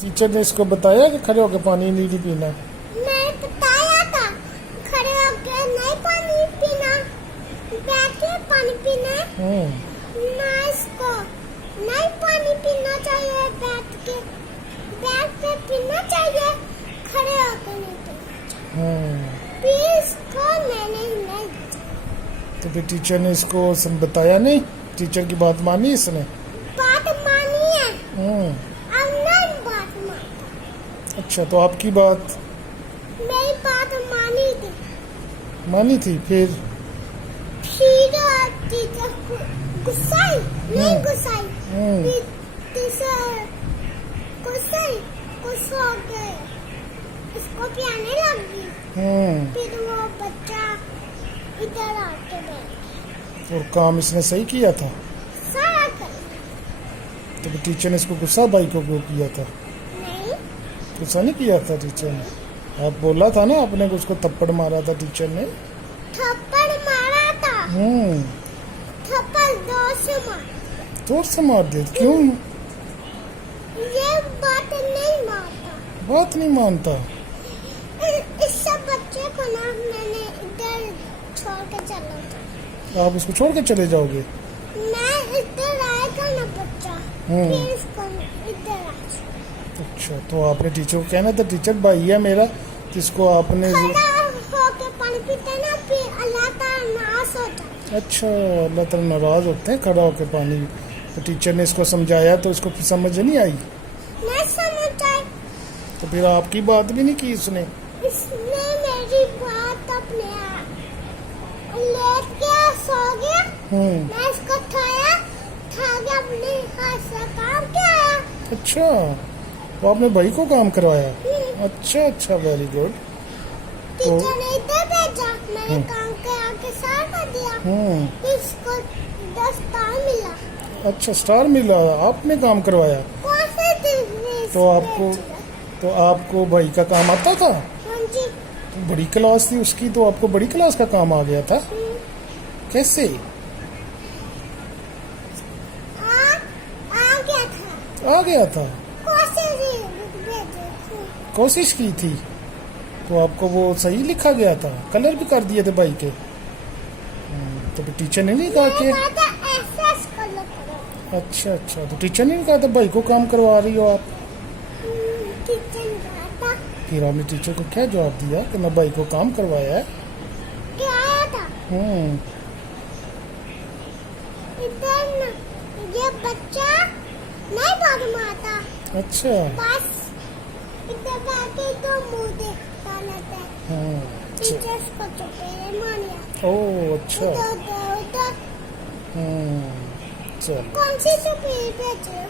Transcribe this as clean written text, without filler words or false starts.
Teacher ने इसको बताया कि खड़े होकर पानी नहीं पीना। मैं बताया था खड़े होकर नहीं पानी पीना, बैठ के पानी पीना है। ना इसको नहीं पानी पीना चाहिए, बैठ के पीना चाहिए, खड़े होकर नहीं पीना चाहिए। इसको मैंने नहीं। तो फिर टीचर ने इसको बताया नहीं, टीचर की बात मानी इसने? बात मानी है। अब नहीं बात मानता। अच्छा, तो आपकी बात? मेरी बात मानी थी। फिर टीचर गुस्साई नहीं गुस्साई, गुस्साई गुस्सा हो गए, इसको पियाने लगी। फिर वो बच्चा इधर आके बैठ और काम इसने सही किया था? सारा कर। तो फिर टीचर ने इसको गुस्सा भाई को क्यों किया था? नहीं, गुस्सा नहीं किया था टीचर ने। आप बोला था ना आपने उसको थप्पड़ मारा था टीचर ने। थप्पड़ मारा था। थप्पड़ जोर से मार दे। क्यों? ये बात नहीं मानता। बात नहीं मानता। इस सब बच्चे को ना मैंने इधर छोड़ के चला था। आप इसको छोड़ के चले जाओगे? मैं इधर आएगा ना बच्चा, फिर इसको इधर आ। अच्छा, तो आपने टीचर को कहना था टीचर भाई है मेरा, तो इसको आपने खड़ा होके पानी पीते ना, फिर अल्लाह ताला नाराज होता है। अच्छा, अल्लाह ताला नाराज होते हैं खड़ा होके पानी। तो टीचर ने इसको समझाया तो इसको समझ नहीं आई? नहीं समझ आई। तो फिर आपकी बात भी नहीं की इसने? इसने मेरी बात अपने लेट गया, सो गया। मैं इसको उठाया, अपने हाथ से काम किया। अच्छा, तो आपने भाई को काम करवाया? अच्छा, वेरी गुड। टीचर ने इधर भेजा, मैंने काम के सार कर दिया। इसको 10 स्टार मिला। अच्छा, स्टार मिला, आपने काम करवाया? कौन से दिन में? तो आपको भाई का काम आता था? हाँ जी। बड़ी क्लास थी उसकी, तो आपको बड़ी क्लास का काम आ गया था? कैसे? आ गया था। कोशिश की थी तो आपको वो सही लिखा गया था, कलर भी कर दिए थे भाई के। तो फिर टीचर ने नहीं कहा कि अच्छा, तो टीचर ने नहीं कहा था भाई को काम करवा रही हो आप? फिर आपने टीचर को क्या जवाब दिया कि मैं भाई को काम करवाया है? ये बच्चा नहीं बात मारता। अच्छा, बस इधर बैठे तो मुंह देखता रहता है। टीचर्स को चुपेरे मारिया। ओह अच्छा। उधर चलो। कौन सी चुपेरे भेजे?